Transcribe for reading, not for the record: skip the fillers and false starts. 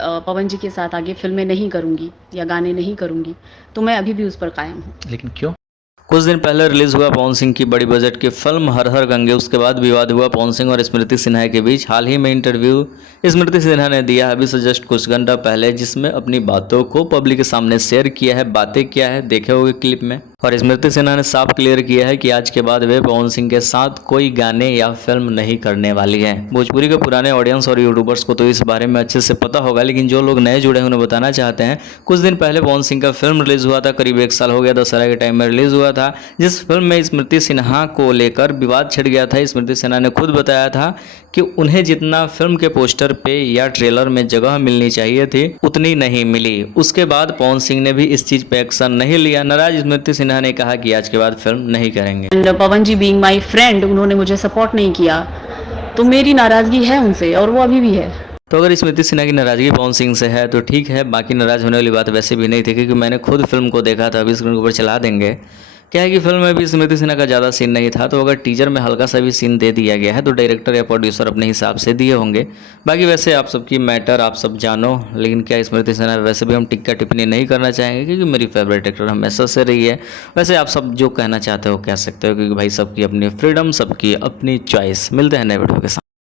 पवन जी के साथ आगे फ़िल्में नहीं करूँगी या गाने नहीं करूँगी, तो मैं अभी भी उस पर कायम हूँ। लेकिन क्यों? कुछ दिन पहले रिलीज हुआ पवन सिंह की बड़ी बजट की फिल्म हर हर गंगे, उसके बाद विवाद हुआ पवन सिंह और स्मृति सिन्हा के बीच। हाल ही में इंटरव्यू स्मृति सिन्हा ने दिया अभी से जस्ट कुछ घंटा पहले, जिसमें अपनी बातों को पब्लिक के सामने शेयर किया है। बातें क्या है देखे होंगे क्लिप में। और स्मृति सिन्हा ने साफ क्लियर किया है कि आज के बाद वे पवन सिंह के साथ कोई गाने या फिल्म नहीं करने वाली हैं। भोजपुरी के पुराने ऑडियंस और यूट्यूबर्स को तो इस बारे में अच्छे से पता होगा, लेकिन जो लोग नए जुड़े हैं उन्हें बताना चाहते हैं। कुछ दिन पहले पवन सिंह का फिल्म रिलीज हुआ था, करीब 1 साल हो गया, दशहरा के टाइम में रिलीज हुआ था, जिस फिल्म में स्मृति सिन्हा को लेकर विवाद छिड़ गया था। स्मृति सिन्हा ने खुद बताया था कि उन्हें जितना फिल्म के पोस्टर पे या ट्रेलर में जगह मिलनी चाहिए थी उतनी नहीं मिली। उसके बाद पवन सिंह ने भी इस चीज पे एक्शन नहीं लिया। नाराज स्मृति सिन्हा ने कहा कि आज के बाद फिल्म नहीं करेंगे। And Pawan ji being my friend, उन्होंने मुझे सपोर्ट नहीं किया, तो मेरी नाराज़गी है उनसे और वो अभी भी है। तो अगर स्मृति सिन्हा की नाराजगी पवन सिंह से है तो ठीक है, बाकी नाराज होने वाली बात वैसे भी नहीं थी, क्योंकि मैंने खुद फिल्म को देखा था। अभी स्क्रीन के ऊपर चला देंगे। क्या है कि फिल्म में भी स्मृति सिन्हा का ज़्यादा सीन नहीं था, तो अगर टीजर में हल्का सा भी सीन दे दिया गया है तो डायरेक्टर या प्रोड्यूसर अपने हिसाब से दिए होंगे। बाकी वैसे आप सबकी मैटर आप सब जानो, लेकिन क्या स्मृति सिन्हा वैसे भी हम टिक्का टिप्पणी नहीं करना चाहेंगे, क्योंकि मेरी फेवरेट एक्टर हमेशा से रही है। वैसे आप सब जो कहना चाहते हो कह सकते हो, क्योंकि भाई सबकी अपनी फ्रीडम, सबकी अपनी चॉइस। मिलते हैं नए वीडियो के साथ।